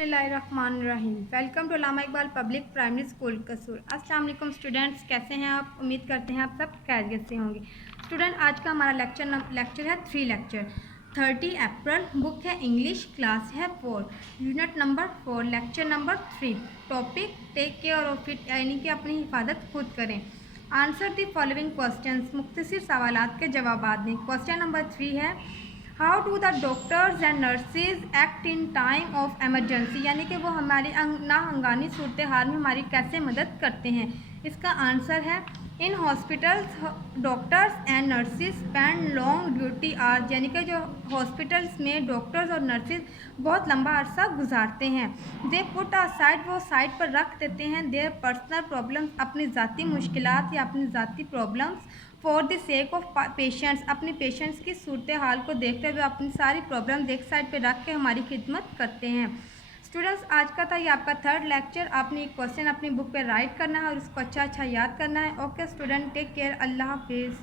बिस्मिल्लाहिर्रहमानिर्रहीम। Welcome to Allama Iqbal public primary school Kasur. अस्सलाम वालेकुम स्टूडेंट्स, कैसे हैं आप? उम्मीद करते हैं आप सब खैरियत से होंगे। स्टूडेंट, आज का हमारा लेक्चर है 3 लेक्चर। 30 अप्रैल, बुक है इंग्लिश, क्लास है 4, unit number 4, lecture number 3। Topic take care of it, यानी कि अपनी हिफाजत खुद करें। आंसर द फॉलोइंग क्वेश्चंस, मुख्तसर सवालात के जवाब दें। क्वेश्चन नंबर 3 है, how do the doctors and nurses act in time of emergency, यानी कि वो हमारी नाहंगामी सूरत हाल में हमारी कैसे मदद करते हैं। इसका आंसर है, in hospitals doctors and nurses spend long duty hours, यानी कि जो हॉस्पिटल्स में डॉक्टर्स और नर्सेज बहुत लंबा अरसा गुजारते हैं। दे पुट अ साइड, वो साइड पर रख देते हैं देयर पर्सनल प्रॉब्लम्स, अपनी ज़ाती मुश्किलात या अपनी ज़ाती problems, for the sake of patients, अपने पेशेंट्स की सूरत हाल को देखते हुए अपनी सारी प्रॉब्लम एक साइड पे रख के हमारी खिदमत करते हैं। स्टूडेंट्स, आज का था ये आपका 3rd लेक्चर। आपने एक क्वेश्चन अपनी बुक पे राइट करना है और उसको अच्छा अच्छा याद करना है। ओके स्टूडेंट, टेक केयर, अल्लाह हाफिज़।